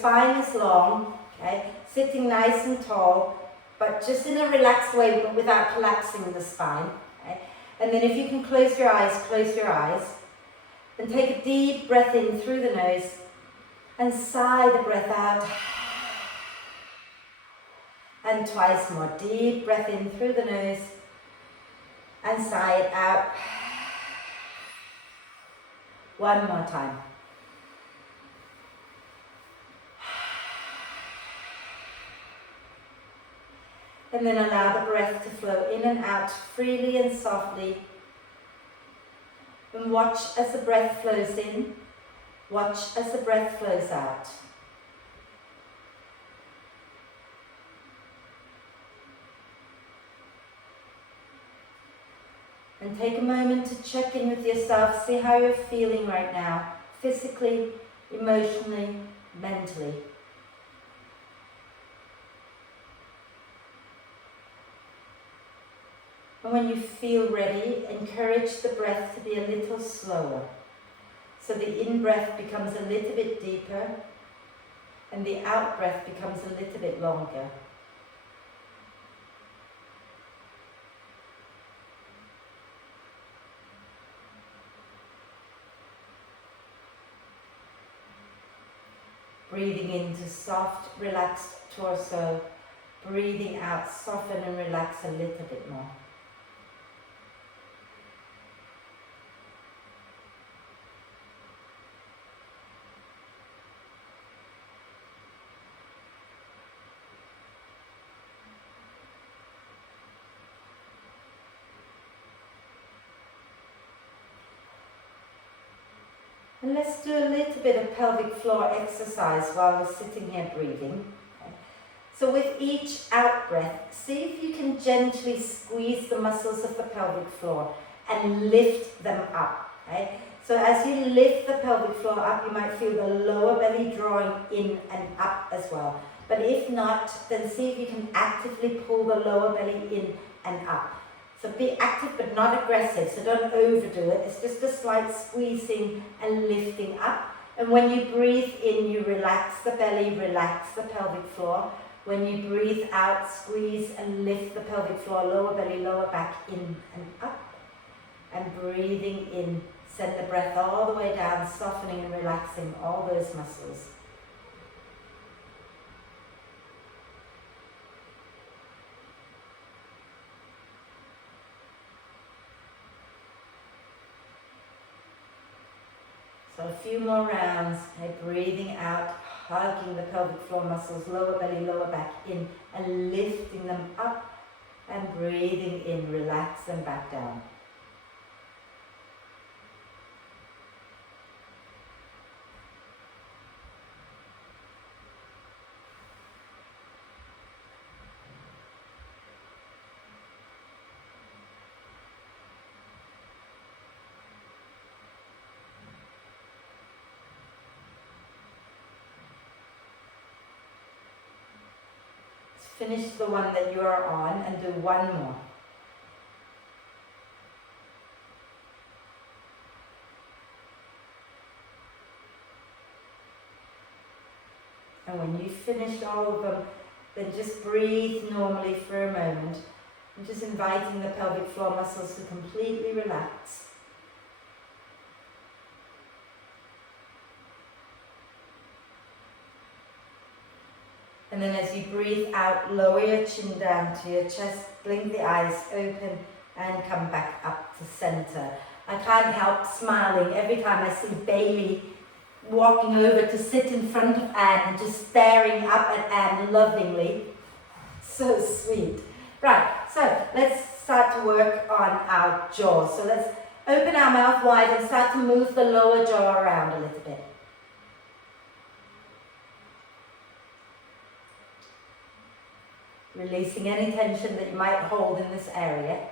spine is long, okay? Sitting nice and tall, but just in a relaxed way, but without collapsing the spine. Okay? And then if you can close your eyes, close your eyes. And take a deep breath in through the nose and sigh the breath out. And twice more. Deep breath in through the nose and sigh it out. One more time. And then allow the breath to flow in and out freely and softly. And watch as the breath flows in. Watch as the breath flows out. And take a moment to check in with yourself, see how you're feeling right now, physically, emotionally, mentally. And when you feel ready, encourage the breath to be a little slower. So the in-breath becomes a little bit deeper and the out-breath becomes a little bit longer. Breathing into soft, relaxed torso. Breathing out, soften and relax a little bit more. And let's do a little bit of pelvic floor exercise while we're sitting here breathing. Okay. So with each out breath, see if you can gently squeeze the muscles of the pelvic floor and lift them up. Okay. So as you lift the pelvic floor up, you might feel the lower belly drawing in and up as well. But if not, then see if you can actively pull the lower belly in and up. So be active but not aggressive, so don't overdo it. It's just a slight squeezing and lifting up. And when you breathe in, you relax the belly, relax the pelvic floor. When you breathe out, squeeze and lift the pelvic floor, lower belly, lower back, in and up. And breathing in, send the breath all the way down, softening and relaxing all those muscles. So a few more rounds, okay, breathing out, hugging the pelvic floor muscles, lower belly, lower back in, and lifting them up, and breathing in, relax them back down. Finish the one that you are on and do one more. And when you've finished all of them, then just breathe normally for a moment. And just inviting the pelvic floor muscles to completely relax. And then as you breathe out, lower your chin down to your chest, blink the eyes open and come back up to center. I can't help smiling every time I see Bailey walking over to sit in front of Anne and just staring up at Anne lovingly. So sweet. Right, so let's start to work on our jaw. So let's open our mouth wide and start to move the lower jaw around a little bit. Releasing any tension that you might hold in this area.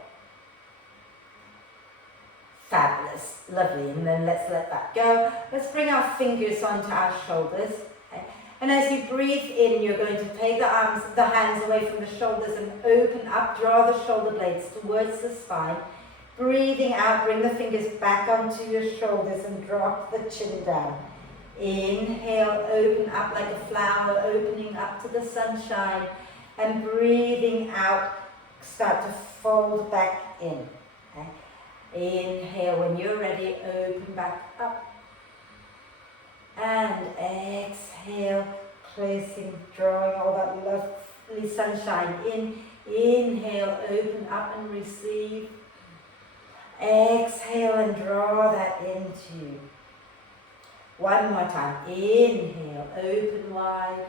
Fabulous, lovely, and then let's let that go. Let's bring our fingers onto our shoulders. Okay? And as you breathe in, you're going to take the hands away from the shoulders and open up, draw the shoulder blades towards the spine. Breathing out, bring the fingers back onto your shoulders and drop the chin down. Inhale, open up like a flower, opening up to the sunshine. And breathing out, start to fold back in. Okay? Inhale, when you're ready, open back up. And exhale, closing, drawing all that lovely sunshine in. Inhale, open up and receive. Exhale and draw that into you. One more time. Inhale, open wide.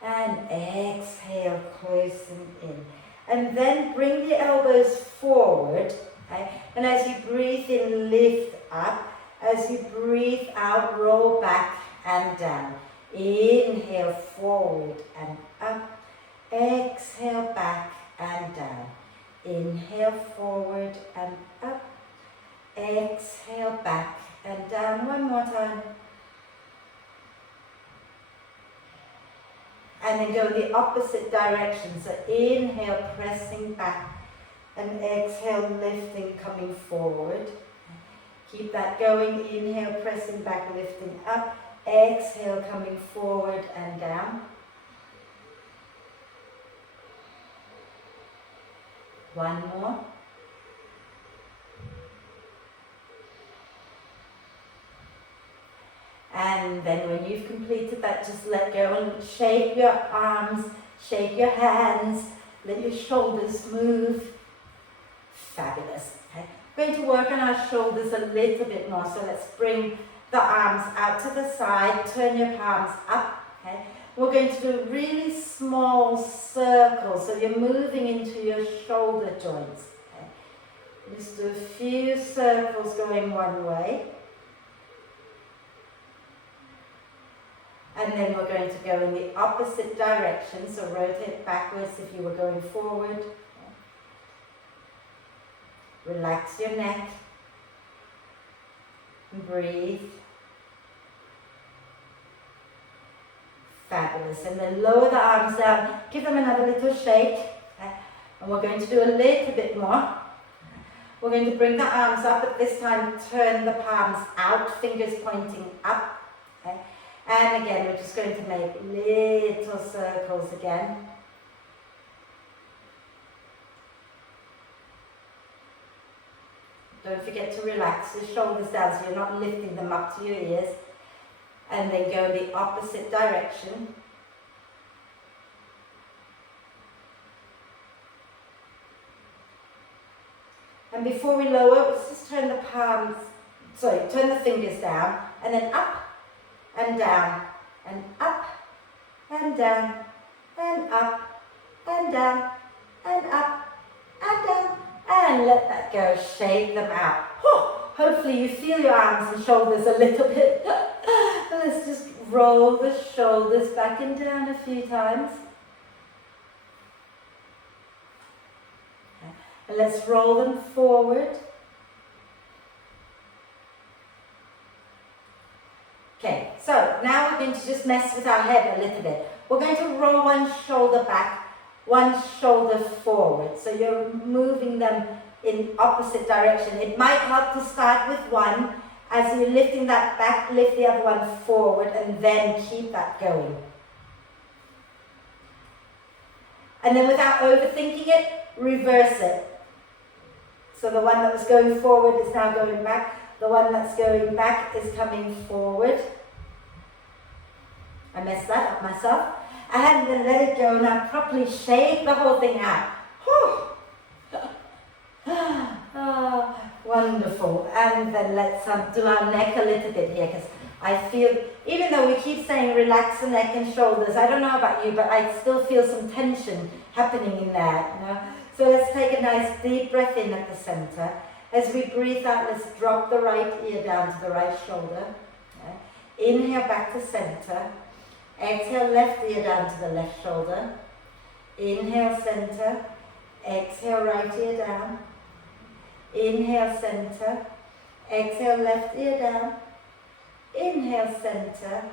And exhale, closing in. And then bring the elbows forward. Okay? And as you breathe in, lift up. As you breathe out, roll back and down. Inhale, forward and up. Exhale, back and down. Inhale, forward and up. Exhale, back and down. One more time. And then go the opposite direction. So inhale, pressing back. And exhale, lifting, coming forward. Keep that going. Inhale, pressing back, lifting up. Exhale, coming forward and down. One more. And then when you've completed that, just let go and shake your arms, shake your hands, let your shoulders move. Fabulous. Okay. We're going to work on our shoulders a little bit more. So let's bring the arms out to the side, turn your palms up. Okay. We're going to do really small circles, so you're moving into your shoulder joints. Okay. Just do a few circles going one way. And then we're going to go in the opposite direction, so rotate backwards if you were going forward. Relax your neck. And breathe. Fabulous. And then lower the arms down. Give them another little shake. Okay. And we're going to do a little bit more. We're going to bring the arms up, but this time turn the palms out, fingers pointing up. Okay. And again, we're just going to make little circles again. Don't forget to relax your shoulders down so you're not lifting them up to your ears. And then go the opposite direction. And before we lower, let's just turn the fingers down, and then up and down, and up and down, and up and down, and up and down, and let that go. Shake them out. Hopefully you feel your arms and shoulders a little bit. Let's just roll the shoulders back and down a few times. And let's roll them forward. Okay, so now we're going to just mess with our head a little bit. We're going to roll one shoulder back, one shoulder forward. So you're moving them in opposite direction. It might help to start with one. As you're lifting that back, lift the other one forward and then keep that going. And then without overthinking it, reverse it. So the one that was going forward is now going back. The one that's going back is coming forward. I messed that up myself. And then let it go. Now properly shake the whole thing out. Oh, wonderful. And then let's do our neck a little bit here, because I feel, even though we keep saying relax the neck and shoulders, I don't know about you, but I still feel some tension happening in there. You know? So let's take a nice deep breath in at the center. As we breathe out, let's drop the right ear down to the right shoulder. Okay. Inhale back to center. Exhale left ear down to the left shoulder. Inhale center. Exhale right ear down. Inhale center. Exhale left ear down. Inhale center.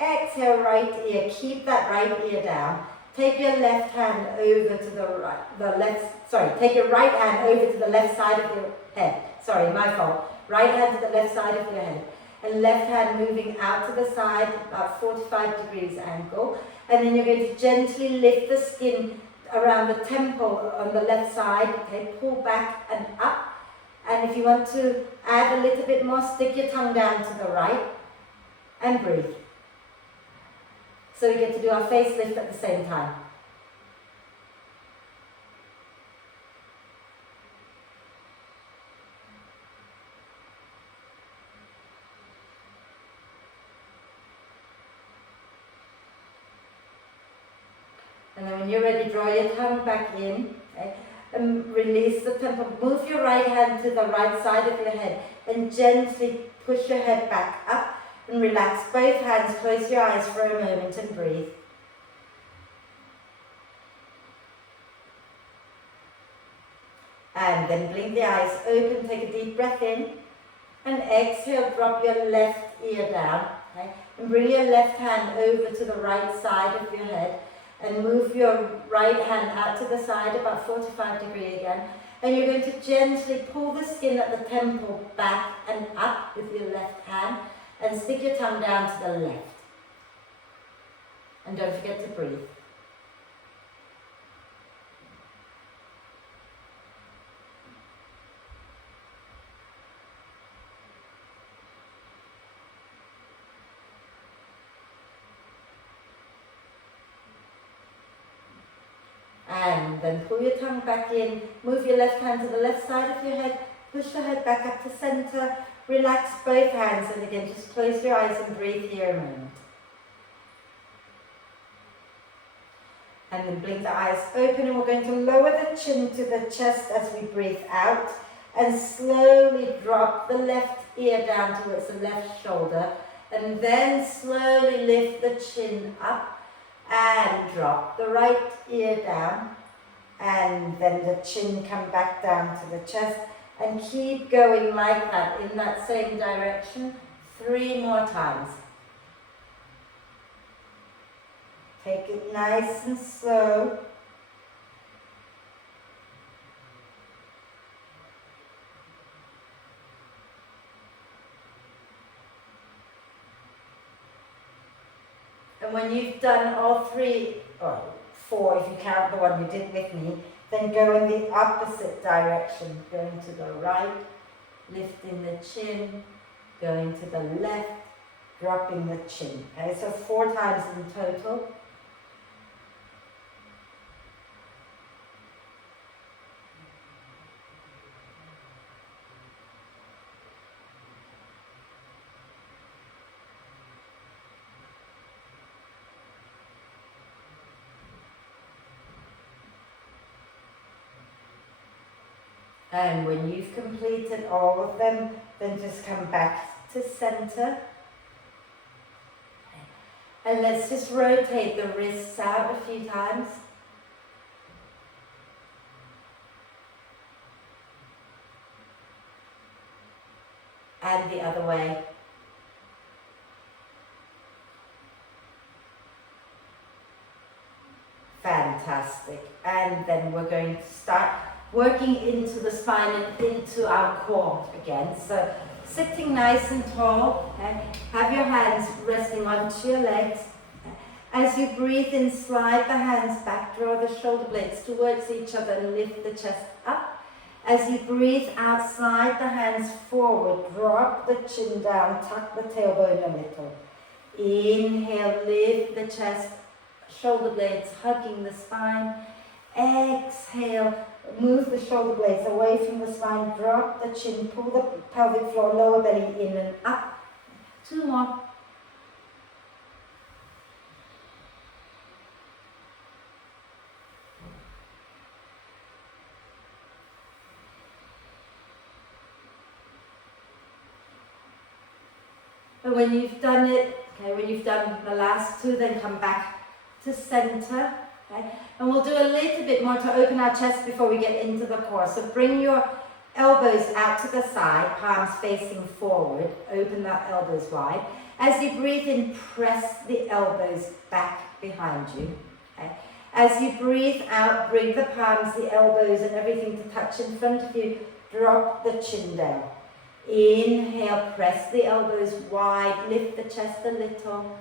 Exhale right ear. Keep that right ear down. Take your left hand over to take your right hand over to the left side of your head. Sorry, my fault. Right hand to the left side of your head. and left hand moving out to the side, about 45 degrees angle. And then you're going to gently lift the skin around the temple on the left side, okay, pull back and up. And if you want to add a little bit more, stick your tongue down to the right and breathe. So we get to do our face lift at the same time. And then when you're ready, draw your tongue back in, okay, and release the temple. Move your right hand to the right side of your head and gently push your head back up and relax both hands. Close your eyes for a moment and breathe. And then blink the eyes open, take a deep breath in and exhale, drop your left ear down, okay, and bring your left hand over to the right side of your head. And move your right hand out to the side, about 45 degrees again. And you're going to gently pull the skin at the temple back and up with your left hand. And stick your tongue down to the left. And don't forget to breathe. And then pull your tongue back in, move your left hand to the left side of your head, push the head back up to center, relax both hands, and again just close your eyes and breathe here a moment. And then blink the eyes open, and we're going to lower the chin to the chest as we breathe out, and slowly drop the left ear down towards the left shoulder, and then slowly lift the chin up and drop the right ear down, and then the chin come back down to the chest, and keep going like that in that same direction 3 more times. Take it nice and slow. And when you've done all 3, or 4 if you count the one you did with me, then go in the opposite direction. Going to the right, lifting the chin, going to the left, dropping the chin. Okay, so 4 times in total. And when you've completed all of them, then just come back to center. And let's just rotate the wrists out a few times. And the other way. Fantastic. And then we're going to start working into the spine and into our core again. So sitting nice and tall, okay? Have your hands resting onto your legs. As you breathe in, slide the hands back, draw the shoulder blades towards each other and lift the chest up. As you breathe out, slide the hands forward, drop the chin down, tuck the tailbone a little. Inhale, lift the chest, shoulder blades hugging the spine. Exhale, move the shoulder blades away from the spine, drop the chin, pull the pelvic floor, lower belly in and up. 2 more. And when you've done it, okay, when you've done the last 2, then come back to center. Okay? And we'll do a little bit more to open our chest before we get into the core. So bring your elbows out to the side, palms facing forward. Open the elbows wide. As you breathe in, press the elbows back behind you. Okay? As you breathe out, bring the palms, the elbows and everything to touch in front of you. Drop the chin down. Inhale, press the elbows wide, lift the chest a little.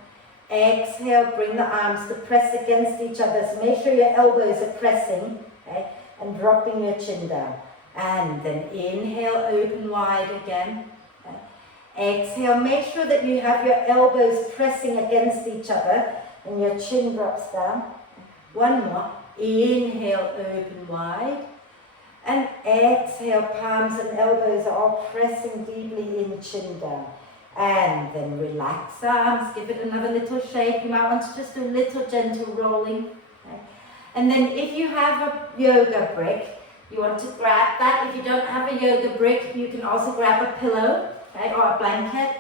Exhale, bring the arms to press against each other. So make sure your elbows are pressing, okay, and dropping your chin down. And then inhale, open wide again. Okay. Exhale, make sure that you have your elbows pressing against each other and your chin drops down. One more. Inhale, open wide. And exhale, palms and elbows are all pressing deeply in, chin down. And then relax arms, give it another little shake. You might want to just do a little gentle rolling. Okay. And then if you have a yoga brick, you want to grab that. If you don't have a yoga brick, you can also grab a pillow, okay, or a blanket.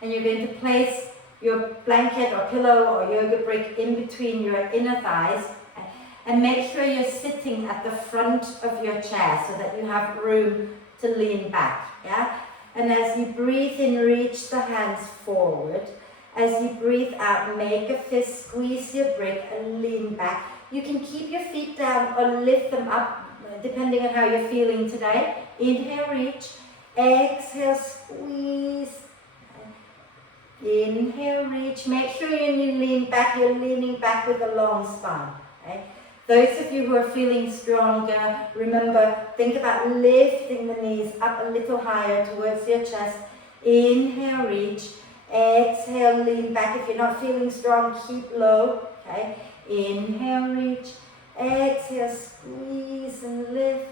And you're going to place your blanket or pillow or yoga brick in between your inner thighs. Okay. And make sure you're sitting at the front of your chair so that you have room to lean back. Yeah? And as you breathe in, reach the hands forward. As you breathe out, make a fist, squeeze your brick and lean back. You can keep your feet down or lift them up, depending on how you're feeling today. Inhale, reach. Exhale, squeeze. Inhale, reach. Make sure when you lean back, you're leaning back with a long spine. Okay? Those of you who are feeling stronger, remember, think about lifting the knees up a little higher towards your chest. Inhale, reach. Exhale, lean back. If you're not feeling strong, keep low. Okay? Inhale, reach. Exhale, squeeze and lift.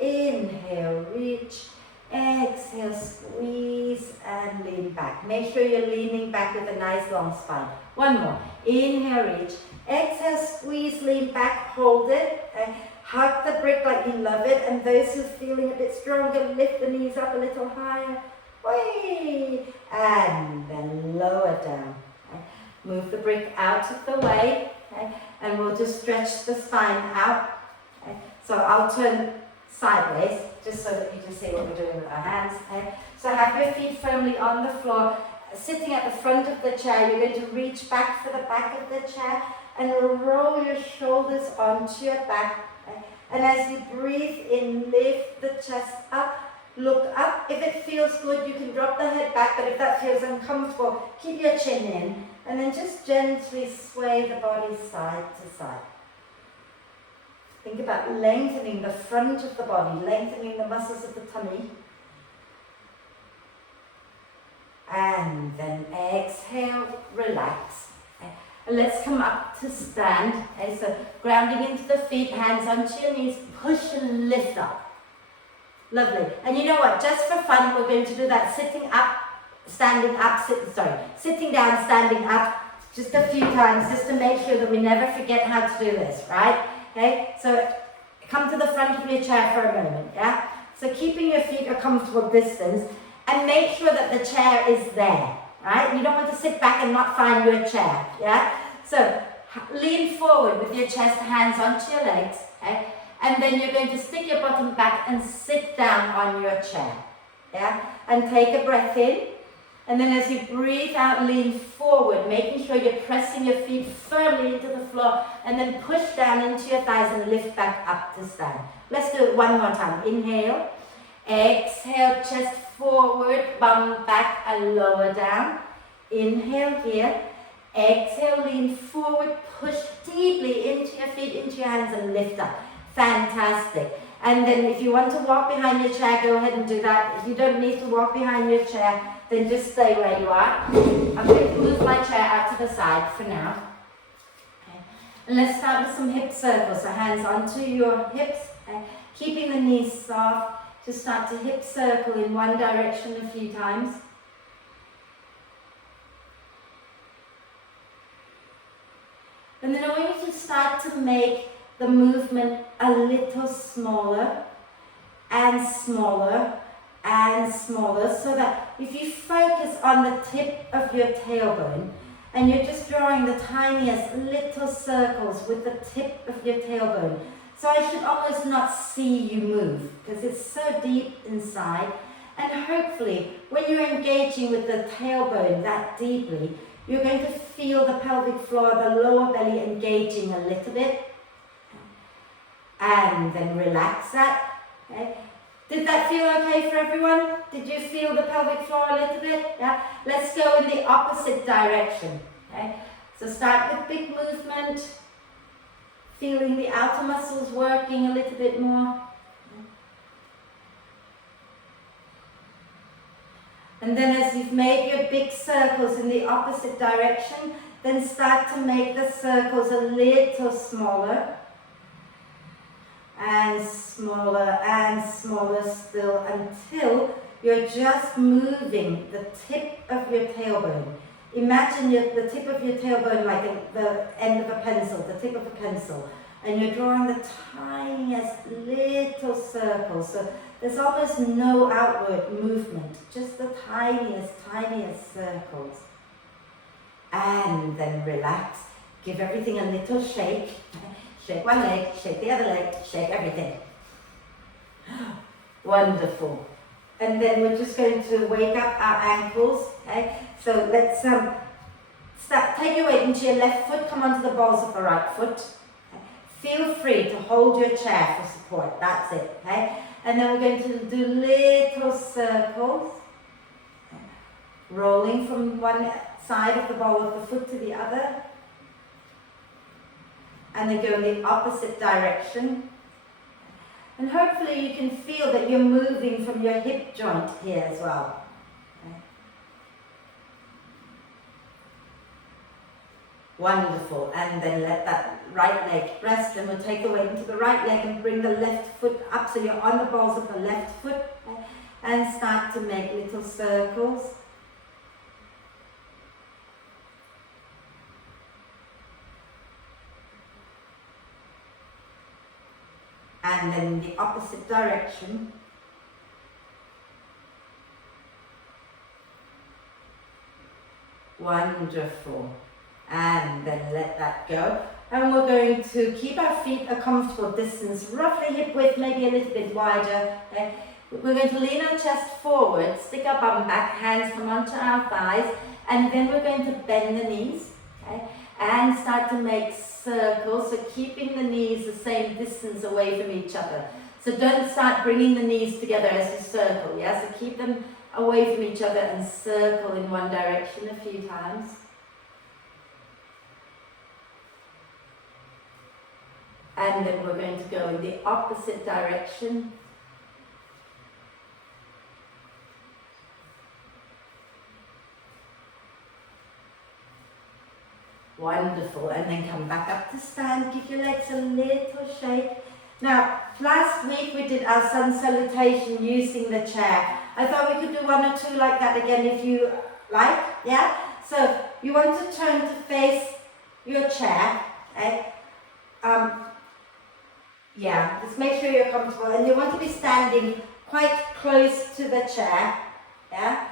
Inhale, reach. Exhale, squeeze and lean back. Make sure you're leaning back with a nice long spine. One more. Inhale, reach. Exhale, squeeze, lean back, hold it. Hug the brick like you love it. And those who are feeling a bit stronger, lift the knees up a little higher. Whee! And then lower down. Okay. Move the brick out of the way. Okay. And we'll just stretch the spine out. Okay. So I'll turn sideways, just so that you can see what we're doing with our hands. Okay. So have your feet firmly on the floor. Sitting at the front of the chair, you're going to reach back for the back of the chair and roll your shoulders onto your back. Okay. And as you breathe in, lift the chest up, look up. If it feels good, you can drop the head back, but if that feels uncomfortable, keep your chin in, and then just gently sway the body side to side. Think about lengthening the front of the body, lengthening the muscles of the tummy. And then exhale, relax. Okay. And let's come up to stand. Okay, so grounding into the feet, hands onto your knees, push and lift up. Lovely. And you know what? Just for fun, we're going to do that sitting up, standing up, sitting down, standing up, just a few times, just to make sure that we never forget how to do this, right? Okay, so come to the front of your chair for a moment, yeah? So keeping your feet a comfortable distance, and make sure that the chair is there, right? You don't want to sit back and not find your chair, yeah? So lean forward with your chest, hands onto your legs, okay? And then you're going to stick your bottom back and sit down on your chair, yeah? And take a breath in. And then as you breathe out, lean forward, making sure you're pressing your feet firmly into the floor, and then push down into your thighs and lift back up to stand. Let's do it one more time. Inhale. Exhale, chest forward, bum back and lower down. Inhale here. Exhale, lean forward, push deeply into your feet, into your hands and lift up. Fantastic. And then if you want to walk behind your chair, go ahead and do that. If you don't need to walk behind your chair, then just stay where you are. I'm going to move my chair out to the side for now. Okay. And let's start with some hip circles. So hands onto your hips, okay. Keeping the knees soft. Just start to hip circle in one direction a few times. And then I want you to start to make the movement a little smaller and smaller and smaller, so that if you focus on the tip of your tailbone and you're just drawing the tiniest little circles with the tip of your tailbone, so I should almost not see you move because it's so deep inside. And hopefully when you're engaging with the tailbone that deeply, you're going to feel the pelvic floor, the lower belly engaging a little bit. And then relax that. Okay? Did that feel okay for everyone? Did you feel the pelvic floor a little bit? Yeah. Let's go in the opposite direction. Okay. So start with big movement, feeling the outer muscles working a little bit more. And then as you've made your big circles in the opposite direction, then start to make the circles a little smaller. And smaller still until you're just moving the tip of your tailbone. Imagine the tip of your tailbone like the end of a pencil, the tip of a pencil. And you're drawing the tiniest little circles. So there's almost no outward movement, just the tiniest circles. And then relax. Give everything a little shake. Shake one leg, shake the other leg, shake everything. Wonderful. And then we're just going to wake up our ankles. Okay? So let's start. Take your weight into your left foot, come onto the balls of the right foot. Okay? Feel free to hold your chair for support. That's it. Okay? And then we're going to do little circles. Okay? Rolling from one side of the ball of the foot to the other. And then go in the opposite direction. And hopefully you can feel that you're moving from your hip joint here as well. Okay. Wonderful. And then let that right leg rest, and we'll take the weight into the right leg and bring the left foot up so you're on the balls of the left foot. Okay. And start to make little circles. And then in the opposite direction. Wonderful. And then let that go. And we're going to keep our feet a comfortable distance, roughly hip width, maybe a little bit wider. Okay? We're going to lean our chest forward, stick our bum back, hands come onto our thighs, and then we're going to bend the knees. Okay? And start to make circles, so keeping the knees the same distance away from each other. So don't start bringing the knees together as you circle, yeah? So keep them away from each other and circle in one direction a few times. And then we're going to go in the opposite direction. Wonderful. And then come back up to stand. Give your legs a little shake. Now, last week we did our sun salutation using the chair. I thought we could do one or two like that again if you like. Yeah? So, you want to turn to face your chair. Okay? Yeah, just make sure you're comfortable. And you want to be standing quite close to the chair. Yeah?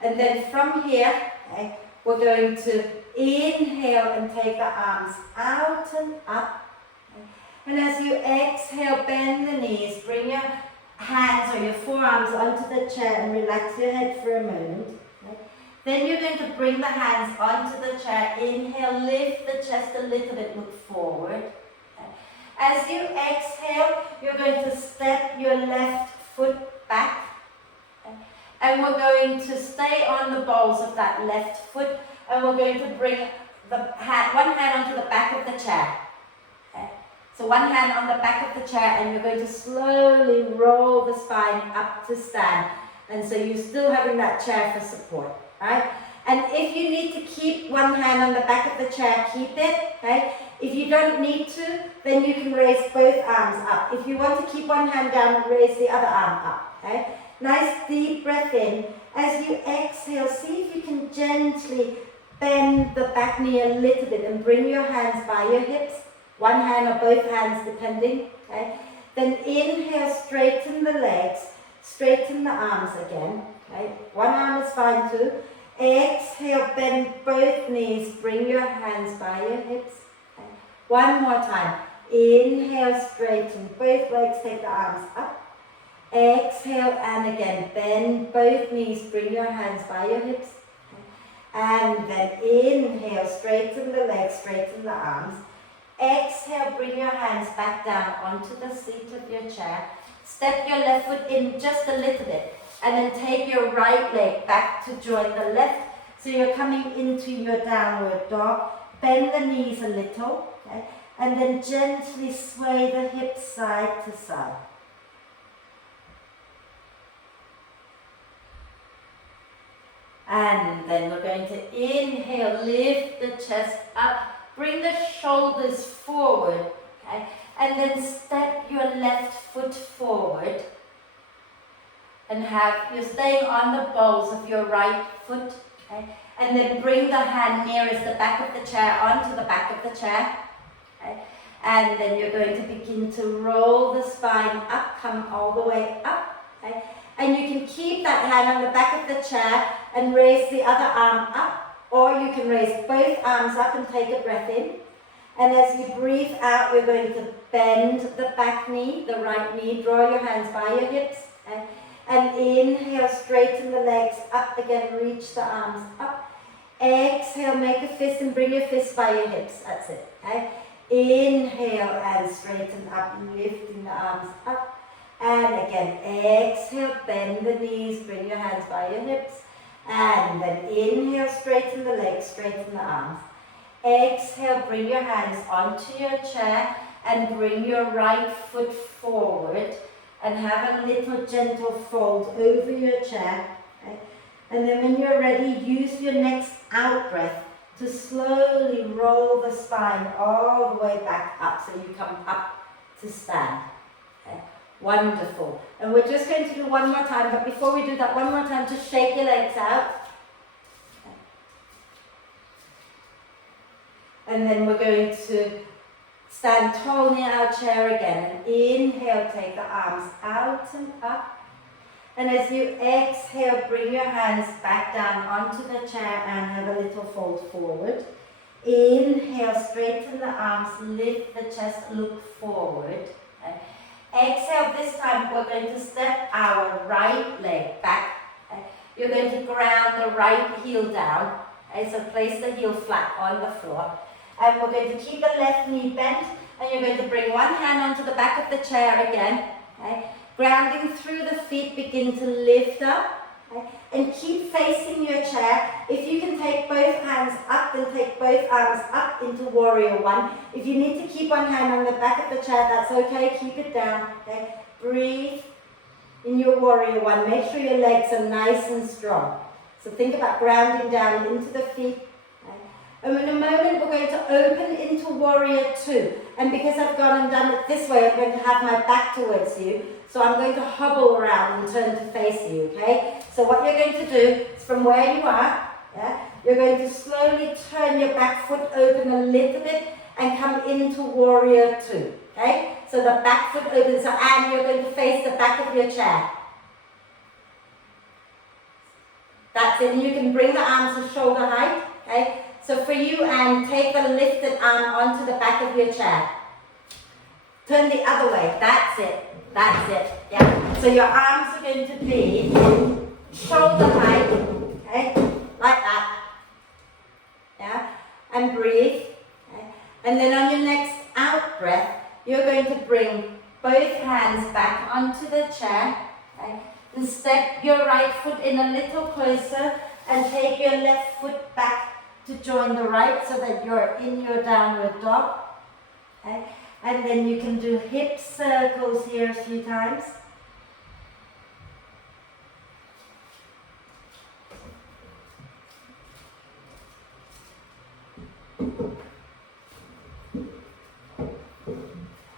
And then from here, okay, we're going to inhale and take the arms out and up. Okay. And as you exhale, bend the knees, bring your hands or your forearms onto the chair and relax your head for a moment. Okay. Then you're going to bring the hands onto the chair. Inhale, lift the chest a little bit, look forward. Okay. As you exhale, you're going to step your left foot back. Okay. And we're going to stay on the balls of that left foot. And we're going to bring one hand onto the back of the chair. Okay. So one hand on the back of the chair, and you're going to slowly roll the spine up to stand. And so you're still having that chair for support, right? And if you need to keep one hand on the back of the chair, keep it, okay? If you don't need to, then you can raise both arms up. If you want to keep one hand down, raise the other arm up, okay? Nice deep breath in. As you exhale, see if you can gently bend the back knee a little bit and bring your hands by your hips. One hand or both hands depending. Okay? Then inhale, straighten the legs, straighten the arms again. Okay? One arm is fine too. Exhale, bend both knees, bring your hands by your hips. Okay? One more time. Inhale, straighten both legs, take the arms up. Exhale, and again, bend both knees, bring your hands by your hips. And then inhale, straighten the legs, straighten the arms. Exhale, bring your hands back down onto the seat of your chair. Step your left foot in just a little bit, and then take your right leg back to join the left. So you're coming into your downward dog. Bend the knees a little, okay? And then gently sway the hips side to side. And then we're going to inhale, lift the chest up, bring the shoulders forward, okay? And then step your left foot forward. And you're staying on the balls of your right foot, okay? And then bring the hand nearest the back of the chair onto the back of the chair, okay? And then you're going to begin to roll the spine up, come all the way up, okay? And you can keep that hand on the back of the chair and raise the other arm up, or you can raise both arms up and take a breath in. And as you breathe out, we're going to bend the back knee, the right knee, draw your hands by your hips, okay? And inhale, straighten the legs up again, reach the arms up. Exhale, make a fist and bring your fist by your hips, that's it, okay? Inhale and straighten up, lifting the arms up. And again, exhale, bend the knees, bring your hands by your hips. And then inhale, straighten the legs, straighten the arms. Exhale, bring your hands onto your chair and bring your right foot forward and have a little gentle fold over your chair. Okay? And then when you're ready, use your next out breath to slowly roll the spine all the way back up so you come up to stand. Okay? Wonderful. And we're just going to do one more time, but before we do that, one more time, just shake your legs out. Okay. And then we're going to stand tall near our chair again. And inhale, take the arms out and up. And as you exhale, bring your hands back down onto the chair and have a little fold forward. Inhale, straighten the arms, lift the chest, look forward. Okay. Exhale, this time we're going to step our right leg back. Okay. You're going to ground the right heel down. Okay. So place the heel flat on the floor. And we're going to keep the left knee bent. And you're going to bring one hand onto the back of the chair again. Okay. Grounding through the feet, begin to lift up. Okay. And keep facing your chair. If you can take both hands up, then take both arms up into warrior one. If you need to keep one hand on the back of the chair, that's okay, keep it down. Okay. Breathe in your warrior one. Make sure your legs are nice and strong. So think about grounding down into the feet. Okay. And in a moment, we're going to open into warrior two. And because I've gone and done it this way, I'm going to have my back towards you. So I'm going to hobble around and turn to face you, okay? So what you're going to do is from where you are, yeah, you're going to slowly turn your back foot open a little bit and come into warrior two, okay? So the back foot opens up and you're going to face the back of your chair. That's it, and you can bring the arms to shoulder height, okay? So for you, Anne, take the lifted arm onto the back of your chair. Turn the other way, that's it. That's it, yeah. So your arms are going to be shoulder height, okay, like that, yeah, and breathe, okay. And then on your next out breath, you're going to bring both hands back onto the chair, okay, and step your right foot in a little closer and take your left foot back to join the right so that you're in your downward dog, okay. And then you can do hip circles here a few times.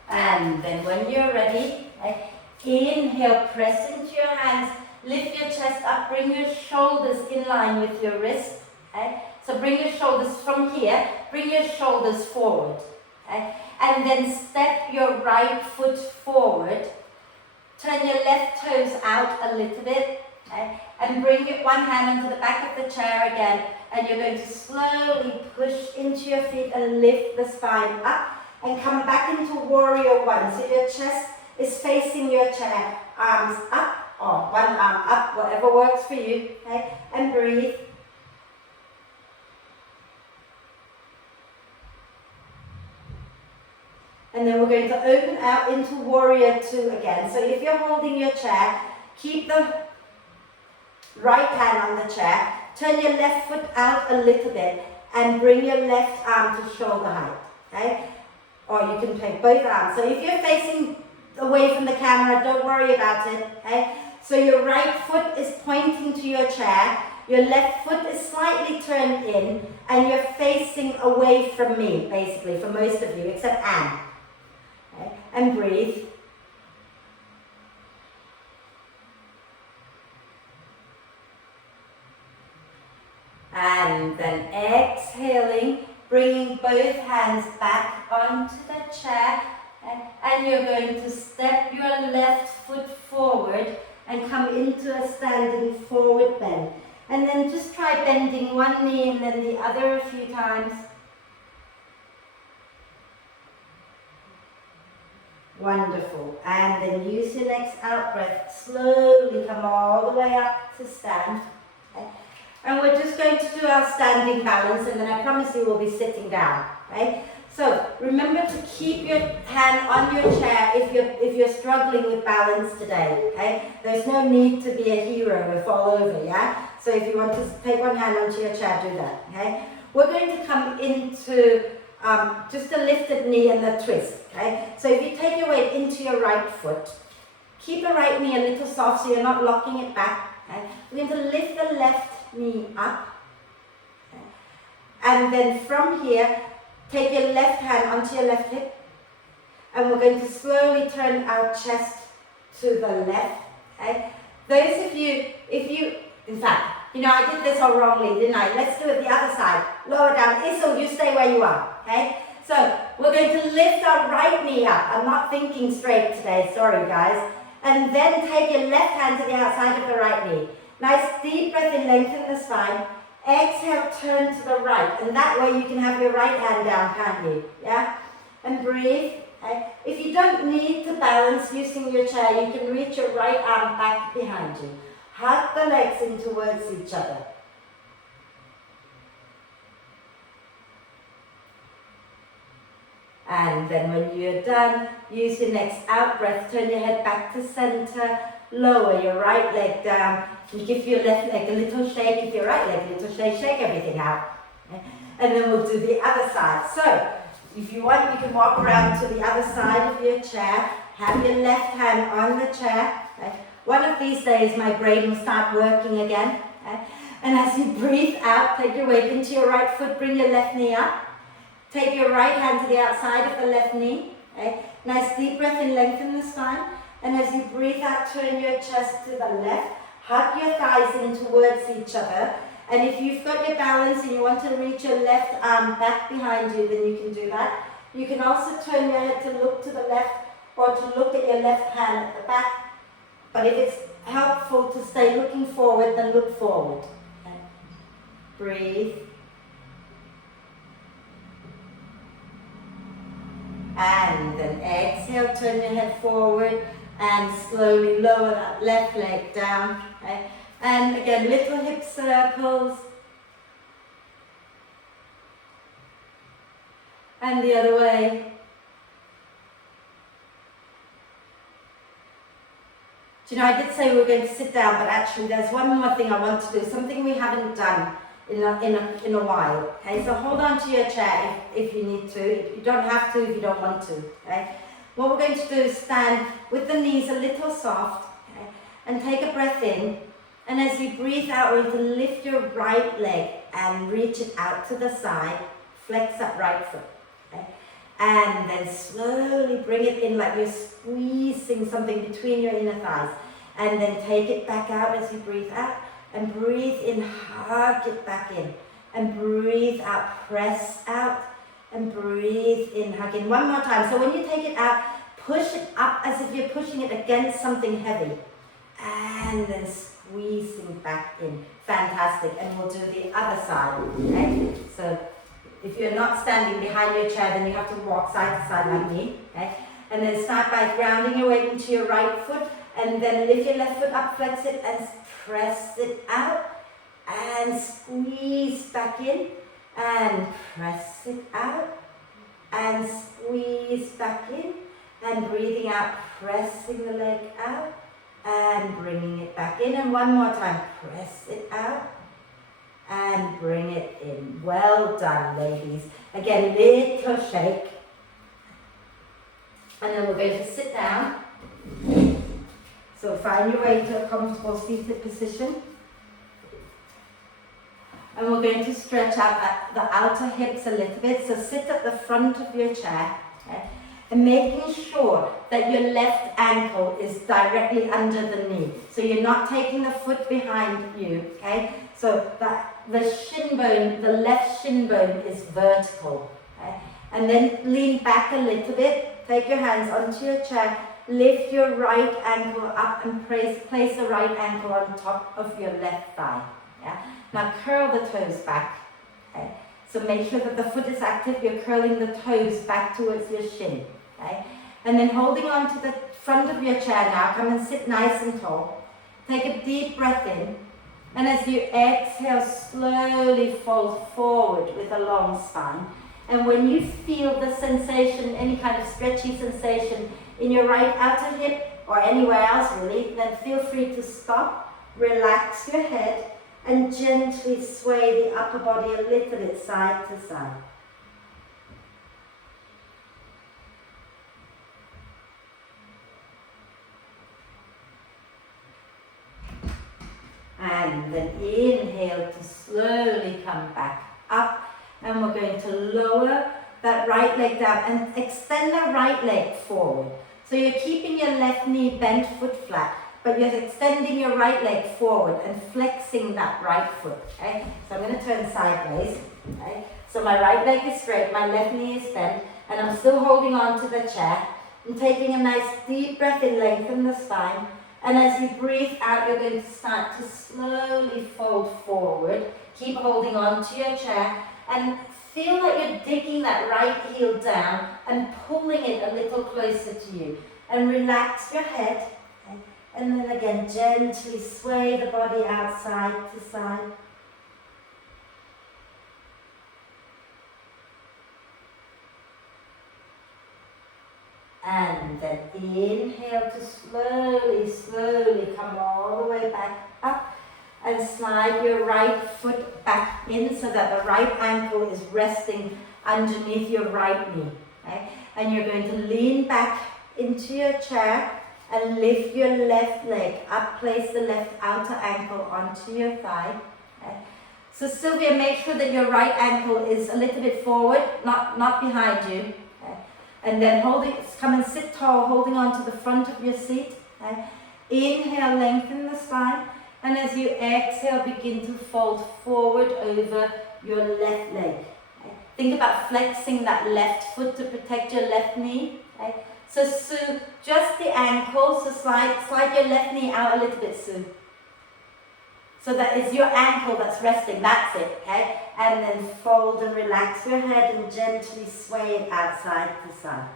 And then when you're ready, okay, inhale, press into your hands, lift your chest up, bring your shoulders in line with your wrist. Okay? So bring your shoulders from here, bring your shoulders forward. Okay? And then step your right foot forward. Turn your left toes out a little bit. Okay? And bring one hand onto the back of the chair again. And you're going to slowly push into your feet and lift the spine up. And come back into warrior one. So your chest is facing your chair. Arms up, or one arm up, whatever works for you. Okay? And breathe. And then we're going to open out into warrior two again. So if you're holding your chair, keep the right hand on the chair, turn your left foot out a little bit and bring your left arm to shoulder height, okay? Or you can take both arms. So if you're facing away from the camera, don't worry about it, okay? So your right foot is pointing to your chair, your left foot is slightly turned in, and you're facing away from me, basically, for most of you, except Anne. Okay? And breathe. And then exhaling, bringing both hands back onto the chair, and you're going to step your left foot forward and come into a standing forward bend. And then just try bending one knee and then the other a few times. Wonderful. And then use your next out breath. Slowly come all the way up to stand. Okay? And we're just going to do our standing balance, and then I promise you we'll be sitting down. Right? So remember to keep your hand on your chair if you're struggling with balance today. Okay? There's no need to be a hero or fall over, yeah? So if you want to take one hand onto your chair, do that. Okay? We're going to come into just a lifted knee and a twist. Okay? So if you take your weight into your right foot, keep the right knee a little soft so you're not locking it back. Okay? We're going to lift the left knee up. Okay? And then from here, take your left hand onto your left hip. And we're going to slowly turn our chest to the left. Okay? Those of you, in fact, I did this all wrongly, didn't I? Let's do it the other side. Lower down. Issel, you stay where you are. Okay? So we're going to lift our right knee up. I'm not thinking straight today, sorry guys. And then take your left hand to the outside of the right knee. Nice deep breath in, lengthen the spine. Exhale, turn to the right. And that way you can have your right hand down, can't you? Yeah? And breathe. Okay? If you don't need to balance using your chair, you can reach your right arm back behind you. Hug the legs in towards each other. And then when you're done, use your next out breath, turn your head back to center, lower your right leg down, and give your left leg a little shake, give your right leg a little shake, shake everything out. Okay? And then we'll do the other side. So, if you want, you can walk around to the other side of your chair, have your left hand on the chair. Okay? One of these days, my brain will start working again. Okay? And as you breathe out, take your weight into your right foot, bring your left knee up. Take your right hand to the outside of the left knee. Okay? Nice deep breath in, lengthen the spine. And as you breathe out, turn your chest to the left. Hug your thighs in towards each other. And if you've got your balance and you want to reach your left arm back behind you, then you can do that. You can also turn your head to look to the left or to look at your left hand at the back. But if it's helpful to stay looking forward, then look forward. Okay. Breathe. And then exhale, turn your head forward and slowly lower that left leg down. Okay. And again, little hip circles. And the other way. Do you know, I did say we were going to sit down, but actually there's one more thing I want to do, something we haven't done in a while. Okay, so hold on to your chair if you need to. You don't have to if you don't want to. Okay. What we're going to do is stand with the knees a little soft, okay, and take a breath in. And as you breathe out, we're going to lift your right leg and reach it out to the side. Flex that right foot. Okay. And then slowly bring it in like you're squeezing something between your inner thighs. And then take it back out as you breathe out. And breathe in, hug it back in. And breathe out, press out. And breathe in, hug in. One more time. So when you take it out, push it up as if you're pushing it against something heavy. And then squeezing back in. Fantastic. And we'll do the other side. Okay? So if you're not standing behind your chair, then you have to walk side to side like me. Okay? And then start by grounding your weight into your right foot. And then lift your left foot up, flex it, and press it out. And squeeze back in. And press it out. And squeeze squeeze back in, and breathing out, pressing the leg out, and bringing it back in. And one more time, press it out, and bring it in. Well done, ladies. Again, little shake. And then we're going to sit down. So find your way to a comfortable seated position. And we're going to stretch out the outer hips a little bit. So sit at the front of your chair, okay? And making sure that your left ankle is directly under the knee. So you're not taking the foot behind you, okay? So the shin bone, the left shin bone is vertical, okay? And then lean back a little bit. Take your hands onto your chair. Lift your right ankle up and place the right ankle on top of your left thigh. Yeah? Now curl the toes back. Okay? So make sure that the foot is active. You're curling the toes back towards your shin. Okay? And then holding on to the front of your chair now, come and sit nice and tall. Take a deep breath in. And as you exhale, slowly fold forward with a long spine. And when you feel the sensation, any kind of stretchy sensation in your right outer hip or anywhere else really, then feel free to stop, relax your head, and gently sway the upper body a little bit side to side. And then inhale to slowly come back up. And we're going to lower that right leg down and extend the right leg forward. So you're keeping your left knee bent, foot flat, but you're extending your right leg forward and flexing that right foot, okay? So I'm going to turn sideways, okay? So my right leg is straight, my left knee is bent, and I'm still holding on to the chair. I'm taking a nice deep breath in, lengthen the spine, and as you breathe out, you're going to start to slowly fold forward. Keep holding on to your chair, and feel like you're digging that right heel down and pulling it a little closer to you. And relax your head. Okay? And then again, gently sway the body out side to side. And then inhale to slowly, slowly come all the way back up. And slide your right foot back in so that the right ankle is resting underneath your right knee. Okay? And you're going to lean back into your chair and lift your left leg up. Place the left outer ankle onto your thigh. Okay? So Sylvia, make sure that your right ankle is a little bit forward, not behind you. Okay? And then come and sit tall, holding on to the front of your seat. Okay? Inhale, lengthen the spine. And as you exhale, begin to fold forward over your left leg. Okay? Think about flexing that left foot to protect your left knee. Okay? So Sue, just the ankle, so slide your left knee out a little bit, Sue. So that it's your ankle that's resting, that's it, okay? And then fold and relax your head and gently sway it out side to side.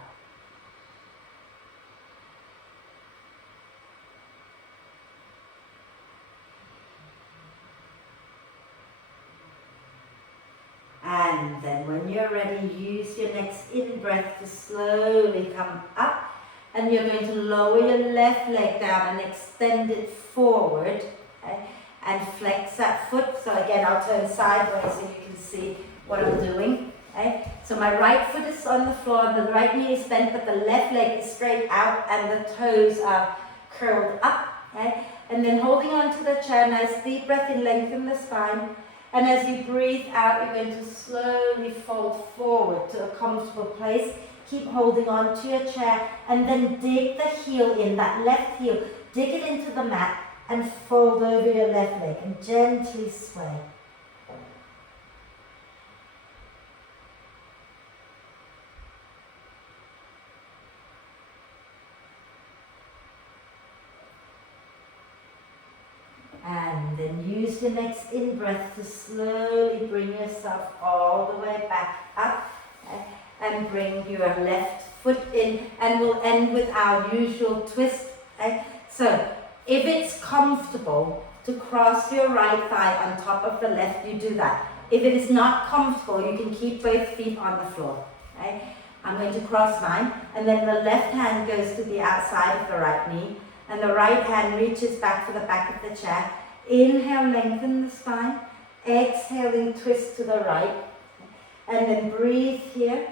And then when you're ready, use your next in-breath to slowly come up. And you're going to lower your left leg down and extend it forward. Okay? And flex that foot. So again, I'll turn sideways so you can see what I'm doing. Okay? So my right foot is on the floor, the right knee is bent, but the left leg is straight out and the toes are curled up. Okay? And then holding on to the chair, nice deep breath in, lengthen the spine. And as you breathe out, you're going to slowly fold forward to a comfortable place. Keep holding on to your chair and then dig the heel in, that left heel. Dig it into the mat and fold over your left leg and gently sway. And then use the next in-breath to slowly bring yourself all the way back up and bring your left foot in, and we'll end with our usual twist. So if it's comfortable to cross your right thigh on top of the left, you do that. If it is not comfortable, you can keep both feet on the floor. I'm going to cross mine, and then the left hand goes to the outside of the right knee, and the right hand reaches back for the back of the chair. Inhale, lengthen the spine. Exhaling, twist to the right. And then breathe here.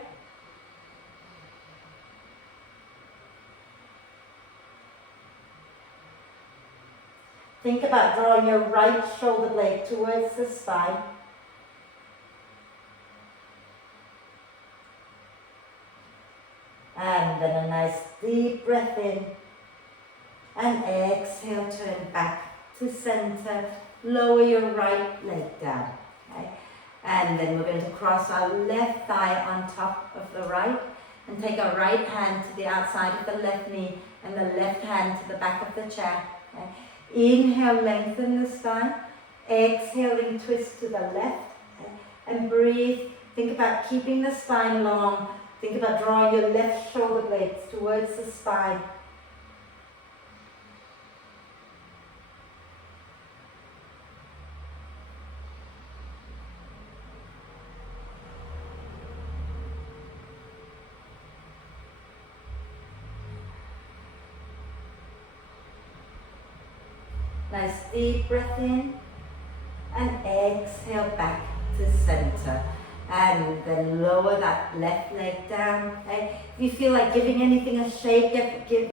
Think about drawing your right shoulder blade towards the spine. And then a nice deep breath in. And exhale, turn back to center. Lower your right leg down. Okay? And then we're going to cross our left thigh on top of the right. And take our right hand to the outside of the left knee. And the left hand to the back of the chair. Okay? Inhale, lengthen the spine. Exhaling, twist to the left. Okay? And breathe. Think about keeping the spine long. Think about drawing your left shoulder blades towards the spine. Nice deep breath in and exhale back to center. And then lower that left leg down. Okay? If you feel like giving anything a shake, give